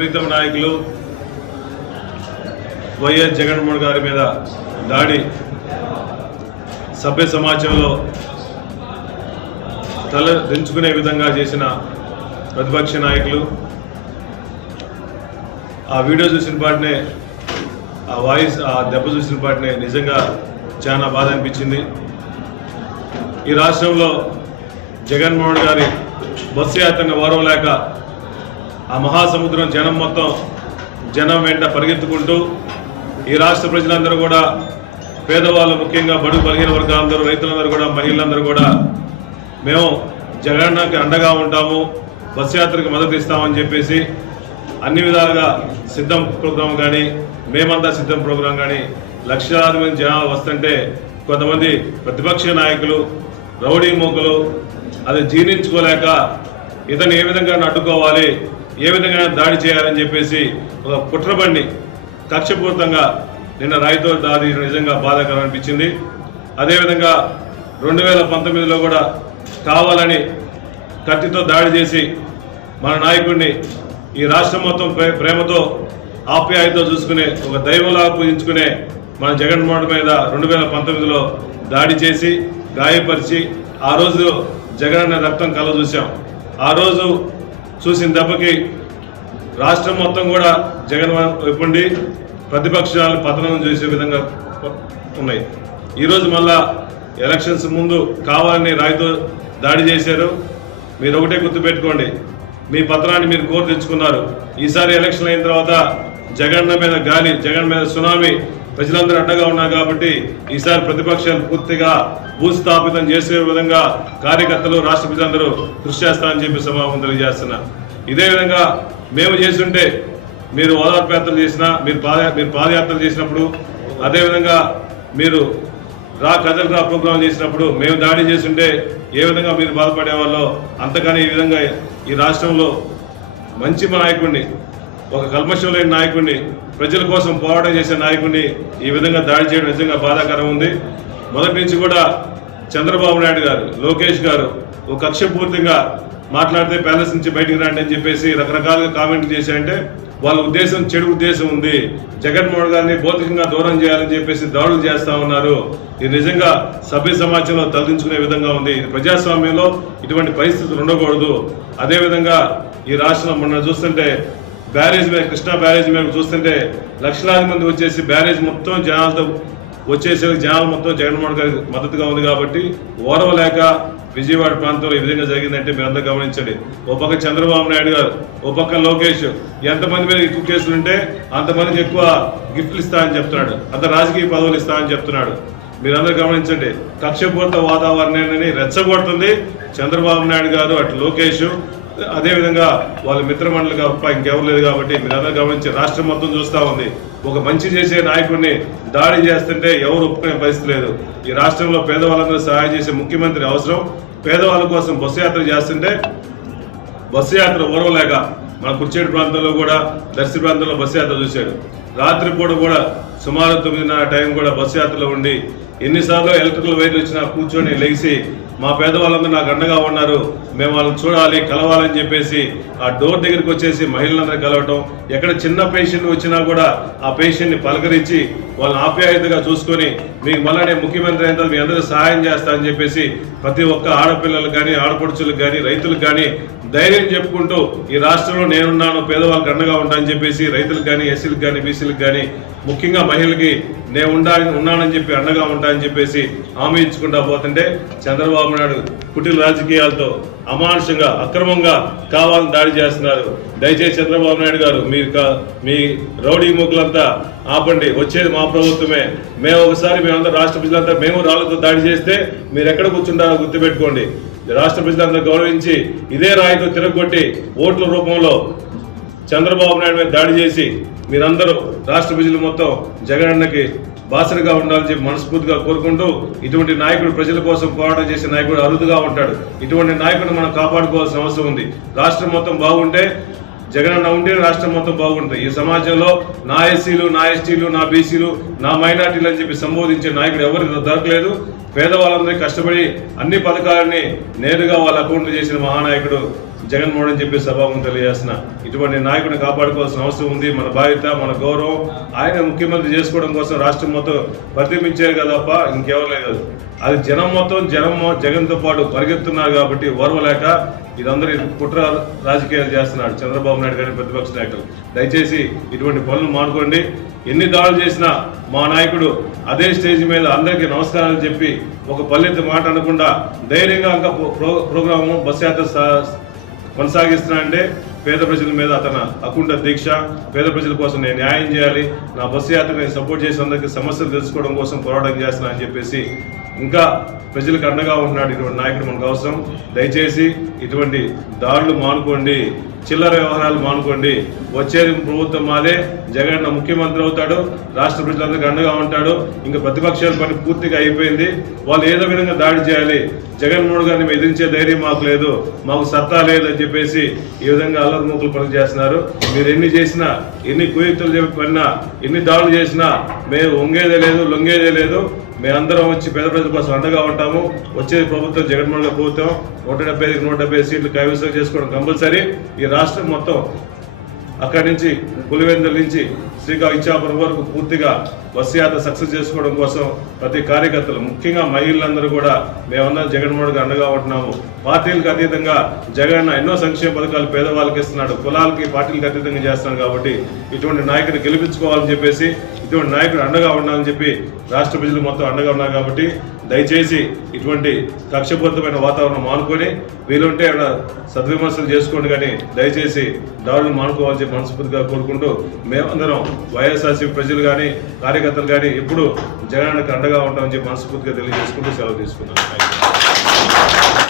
ప్రీతం నాయకులు వైఎస్ జగన్మోహన్ గారి మీద దాడి సభ్య సమాజంలో తల దించుకునే విధంగా చేసిన ప్రతిపక్ష నాయకులు. ఆ వీడియో చూసిన పాటనే ఆ వాయిస్ ఆ దెబ్బ చూసిన పాటనే నిజంగా చాలా బాధ అనిపించింది. ఈ రాష్ట్రంలో జగన్మోహన్ గారి బస్సు యాత్రను లేక ఆ మహాసముద్రం జనం మొత్తం జనం వెంట పరిగెత్తుకుంటూ ఈ రాష్ట్ర ప్రజలందరూ కూడా పేదవాళ్ళు ముఖ్యంగా బడుగు బలహీన వర్గాలందరూ రైతులందరూ కూడా మహిళలందరూ కూడా మేము జగన్కి అండగా ఉంటాము బస్ యాత్రకు మద్దతు ఇస్తామని చెప్పేసి అన్ని విధాలుగా సిద్ధం ప్రోగ్రాం కానీ మేమంతా సిద్ధం ప్రోగ్రాం కానీ లక్షలాది మంది జనాలు వస్తుంటే కొంతమంది ప్రతిపక్ష నాయకులు రౌడీ మూకలు అది జీర్ణించుకోలేక ఇతను ఏ విధంగా అడ్డుకోవాలి ఏ విధంగా దాడి చేయాలని చెప్పేసి ఒక కుట్రబండి కక్షపూరితంగా నిన్న రాయితో దాది నిజంగా బాధాకరం అనిపించింది. అదేవిధంగా రెండు వేల పంతొమ్మిదిలో కూడా కావాలని కత్తితో దాడి చేసి మన నాయకుడిని ఈ రాష్ట్రం మొత్తం ప్రేమతో ఆప్యాయతో చూసుకునే ఒక దైవంలా పూజించుకునే మన జగన్మోహన్ మీద రెండు వేల పంతొమ్మిదిలో దాడి చేసి గాయపరిచి ఆ రోజు జగన్ అనే రక్తం కల చూసాం ఆ రోజు చూసిన దెబ్బకి రాష్ట్రం మొత్తం కూడా జగన్ వైపుండి ప్రతిపక్షాలు పతనం చేసే విధంగా ఉన్నాయి. ఈరోజు మళ్ళా ఎలక్షన్స్ ముందు కావాలని రాయితో దాడి చేశారు. మీరు ఒకటే గుర్తుపెట్టుకోండి. మీ పత్రాన్ని మీరు కోరు తెచ్చుకున్నారు. ఈసారి ఎలక్షన్ అయిన తర్వాత జగన్ మీద గాలి జగన్ మీద సునామీ ప్రజలందరూ అడ్డగా ఉన్నారు కాబట్టి ఈసారి ప్రతిపక్షాలు పూర్తిగా భూస్థాపితం చేసే విధంగా కార్యకర్తలు రాష్ట్ర ప్రజలందరూ కృషి చేస్తారని చెప్పి సమాపం తెలియజేస్తున్నా. ఇదే విధంగా మేము చేస్తుంటే మీరు ఓదార్పు యాత్రలు చేసినా మీరు పాద మీరు పాదయాత్రలు చేసినప్పుడు అదేవిధంగా మీరు రా కథలు రా ప్రోగ్రాం చేసినప్పుడు మేము దాడి చేస్తుంటే ఏ విధంగా మీరు బాధపడే వాళ్ళో అంతకని ఈ విధంగా ఈ రాష్ట్రంలో మంచి నాయకుడిని ఒక కల్మషం లేని నాయకుడిని ప్రజల కోసం పోరాటం చేసే నాయకుడిని ఈ విధంగా దాడి చేయడం నిజంగా బాధాకరం ఉంది. మొదటి నుంచి కూడా చంద్రబాబు నాయుడు గారు లోకేష్ గారు ఒక కక్షపూర్తిగా మాట్లాడితే ప్యాలెస్ నుంచి బయటికి రండి అని చెప్పేసి రకరకాలుగా కామెంట్లు చేశారంటే వాళ్ళ ఉద్దేశం చెడు ఉద్దేశం ఉంది. జగన్మోహన్ గారిని భౌతికంగా దూరం చేయాలని చెప్పేసి దాడులు చేస్తా ఉన్నారు. ఇది నిజంగా సభ్య సమాజంలో తలదించుకునే విధంగా ఉంది. ఇది ప్రజాస్వామ్యంలో ఇటువంటి పరిస్థితులు ఉండకూడదు. అదేవిధంగా ఈ రాష్ట్రం మొన్న చూస్తుంటే బ్యారేజ్ మీద కృష్ణా బ్యారేజ్ మీద చూస్తుంటే లక్షలాది మంది వచ్చేసి బ్యారేజ్ మొత్తం జనాలతో వచ్చేసే జనాలు మొత్తం జగన్మోహన్ గారికి మద్దతుగా ఉంది కాబట్టి ఓరవలేక విజయవాడ ప్రాంతంలో ఈ విధంగా జరిగిందంటే మీరందరూ గమనించండి. ఓ పక్క చంద్రబాబు నాయుడు గారు ఓ పక్క లోకేష్ ఎంతమంది మీద ఎక్కువ కేసులు ఉంటే అంతమందికి ఎక్కువ గిఫ్ట్లు ఇస్తామని చెప్తున్నాడు. అంత రాజకీయ పదవులు ఇస్తామని చెప్తున్నాడు. మీరందరూ గమనించండి. కక్షపూరిత వాతావరణాన్ని రెచ్చగొడుతుంది చంద్రబాబు నాయుడు గారు అటు లోకేష్ అదేవిధంగా వాళ్ళ మిత్రమండలి తప్ప ఇంకెవరు లేదు కాబట్టి మీరందరూ గమనించి రాష్ట్రం మొత్తం చూస్తూ ఉంది. ఒక మంచి చేసే నాయకుడిని దాడి చేస్తుంటే ఎవరు ఒప్పుకునే పరిస్థితి లేదు. ఈ రాష్ట్రంలో పేదవాళ్ళందరూ సహాయం చేసే ముఖ్యమంత్రి అవసరం. పేదవాళ్ళ కోసం బస్సు యాత్ర చేస్తుంటే బస్సు యాత్ర ఓరవలేక మన కుర్చేడు ప్రాంతంలో కూడా దర్శి ప్రాంతంలో బస్సు యాత్ర చూశాడు. రాత్రిపూట కూడా సుమారు తొమ్మిదిన్నర టైం కూడా బస్సు యాత్రలో ఉండి ఎన్నిసార్లు ఎలక్ట్రికల్ వైర్లు వచ్చినా కూర్చొని లెగిసి మా పేదవాళ్ళందరూ నాకు అండగా ఉన్నారు. మేము వాళ్ళని చూడాలి కలవాలని చెప్పేసి ఆ డోర్ దగ్గరికి వచ్చేసి మహిళలందరూ కలవటం ఎక్కడ చిన్న పేషెంట్ వచ్చినా కూడా ఆ పేషెంట్ని పలకరించి వాళ్ళని ఆప్యాయతగా చూసుకొని మీకు మళ్ళీ ముఖ్యమంత్రి అయిన మీ అందరూ సహాయం చేస్తా అని చెప్పేసి ప్రతి ఒక్క ఆడపిల్లలకు కానీ ఆడపడుచులకు కానీ రైతులకు కానీ ధైర్యం చెప్పుకుంటూ ఈ రాష్ట్రంలో నేనున్నాను పేదవాళ్ళకి అండగా ఉంటానని చెప్పేసి రైతులకు కానీ ఎస్సీలకు కానీ బీసీలకు కానీ ముఖ్యంగా మహిళలకి నేను ఉండా ఉన్నానని చెప్పి అండగా ఉంటానని చెప్పేసి హామీ ఇచ్చుకుంటా పోతుంటే చంద్రబాబు నాయుడు కుటిల రాజకీయాలతో అమానుషంగా అక్రమంగా కావాలని దాడి చేస్తున్నారు. దయచేసి చంద్రబాబు నాయుడు గారు మీరు కా- మీ రౌడీ మూకులంతా ఆపండి. వచ్చేది మా ప్రభుత్వమే. మేము ఒకసారి మేమంతా రాష్ట్ర ప్రజలంతా మేము రాళ్ళతో దాడి చేస్తే మీరు ఎక్కడ కూర్చుంటారో గుర్తుపెట్టుకోండి. రాష్ట్ర ప్రజలందరూ గౌరవించి ఇదే రాయితో తిరగొట్టి ఓట్ల రూపంలో చంద్రబాబు నాయుడు మీద దాడి చేసి మీరందరూ రాష్ట్ర ప్రజలు మొత్తం జగనన్నకి బాసరిగా ఉండాలని చెప్పి మనస్ఫూర్తిగా కోరుకుంటూ ఇటువంటి నాయకుడు ప్రజల కోసం పోరాటం చేసే నాయకుడు అరుదుగా ఉంటాడు. ఇటువంటి నాయకుడు మనం కాపాడుకోవాల్సిన అవసరం ఉంది. రాష్ట్రం మొత్తం బాగుంటే జగనన్న ఉంటే రాష్ట్రం మొత్తం బాగుంటుంది. ఈ సమాజంలో నా ఎస్సీలు నా ఎస్టీలు నా బీసీలు నా మైనార్టీలు అని చెప్పి సంబోధించే నాయకుడు ఎవరికి దొరకలేదు. పేదవాళ్ళందరికీ కష్టపడి అన్ని పథకాలని నేరుగా వాళ్ళ అకౌంట్లు చేసిన మహానాయకుడు జగన్మోహన్ అని చెప్పి సభాముఖం తెలియజేస్తున్నా ఇటువంటి నాయకుడిని కాపాడుకోవాల్సిన అవసరం ఉంది. మన బాధ్యత మన గౌరవం ఆయన ముఖ్యమంత్రి చేసుకోవడం కోసం రాష్ట్రం మొత్తం ప్రతిపించారు కదా తప్ప ఇంకెవరు లేదు అది జనం మొత్తం జనం జగన్తో పాటు పరిగెత్తున్నారు కాబట్టి ఓర్వలేక ఇదందరూ కుట్ర రాజకీయాలు చేస్తున్నాడు చంద్రబాబు నాయుడు గారి ప్రతిపక్ష నాయకులు. దయచేసి ఇటువంటి పనులు మానుకోండి. ఎన్ని దాడులు చేసినా మా నాయకుడు అదే స్టేజ్ మీద అందరికీ నమస్కారాలు చెప్పి ఒక పల్లెత్తు మాట అనకుండా ధైర్యంగా ఇంకా ప్రో- ప్రోగ్రాము బస్ యాత్ర కొనసాగిస్తున్నా అంటే పేద ప్రజల మీద అతను అకుంఠ దీక్ష పేద ప్రజల కోసం నేను న్యాయం చేయాలి నా బస్సు యాత్ర నేను సపోర్ట్ చేసేందుకు సమస్యలు తెలుసుకోవడం కోసం పోరాటం చేస్తున్నా అని చెప్పేసి ఇంకా ప్రజలకు అండగా ఉంటున్నాడు ఇటువంటి నాయకుడు మనకు అవసరం. దయచేసి ఇటువంటి దాడులు మానుకోండి చిల్లర వ్యవహారాలు మానుకోండి. వచ్చేది ప్రభుత్వం మాదే జగన్ ముఖ్యమంత్రి అవుతాడు రాష్ట్ర ప్రజలందరికీ అండగా ఉంటాడు. ఇంకా ప్రతిపక్షాల పని పూర్తిగా అయిపోయింది. వాళ్ళు ఏదో విధంగా దాడి చేయాలి. జగన్మోహన్ గారిని ఎదిరించే ధైర్యం మాకు లేదు. మాకు సత్తా లేదు అని చెప్పేసి ఈ విధంగా అల్లరి మూకులు పనులు చేస్తున్నారు. మీరు ఎన్ని చేసినా ఎన్ని కుయుక్తులు చెప్పినా ఎన్ని దాడులు చేసినా మేము వంగేదే లేదు లొంగేదే లేదు. మేమందరం వచ్చి పేద ప్రజల కోసం అండగా ఉంటాము. వచ్చేది ప్రభుత్వం జగన్మోహన్ గారి ప్రభుత్వం నూట డెబ్బై ఐదు నూట డెబ్బై సీట్లు కైవసం చేసుకోవడం కంపల్సరీ. ఈ రాష్ట్రం మొత్తం అక్కడి నుంచి పులివెందుల నుంచి శ్రీకాకుళం ఇచ్చాపురం వరకు పూర్తిగా బస్సు యాత్ర సక్సెస్ చేసుకోవడం కోసం ప్రతి కార్యకర్తలు ముఖ్యంగా మహిళలందరూ కూడా మేమందరం జగన్మోహన్ గారు అండగా ఉంటున్నాము. పార్టీలకు అతీతంగా జగన్ ఎన్నో సంక్షేమ పథకాలు పేదవాళ్ళకి ఇస్తున్నాడు. కులాలకి పార్టీలకు అతీతంగా చేస్తున్నాడు కాబట్టి ఇటువంటి నాయకుడు గెలిపించుకోవాలని చెప్పేసి ఇటువంటి నాయకుడు అండగా ఉండాలని చెప్పి రాష్ట్ర ప్రజలు మొత్తం అండగా ఉన్నారు కాబట్టి దయచేసి ఇటువంటి కక్షపూరితమైన వాతావరణం మానుకొని వీలుంటే అక్కడ సద్విమర్శలు చేసుకోండి కానీ దయచేసి దాడులు మానుకోవాలని చెప్పి మనస్ఫూర్తిగా కోరుకుంటూ మేమందరం వైఎస్ఆర్సీపీ ప్రజలు కానీ కార్యకర్తలు కానీ ఎప్పుడు జగనానికి అండగా ఉంటామని చెప్పి మనస్ఫూర్తిగా తెలియజేసుకుంటూ సెలవు తీసుకున్నాం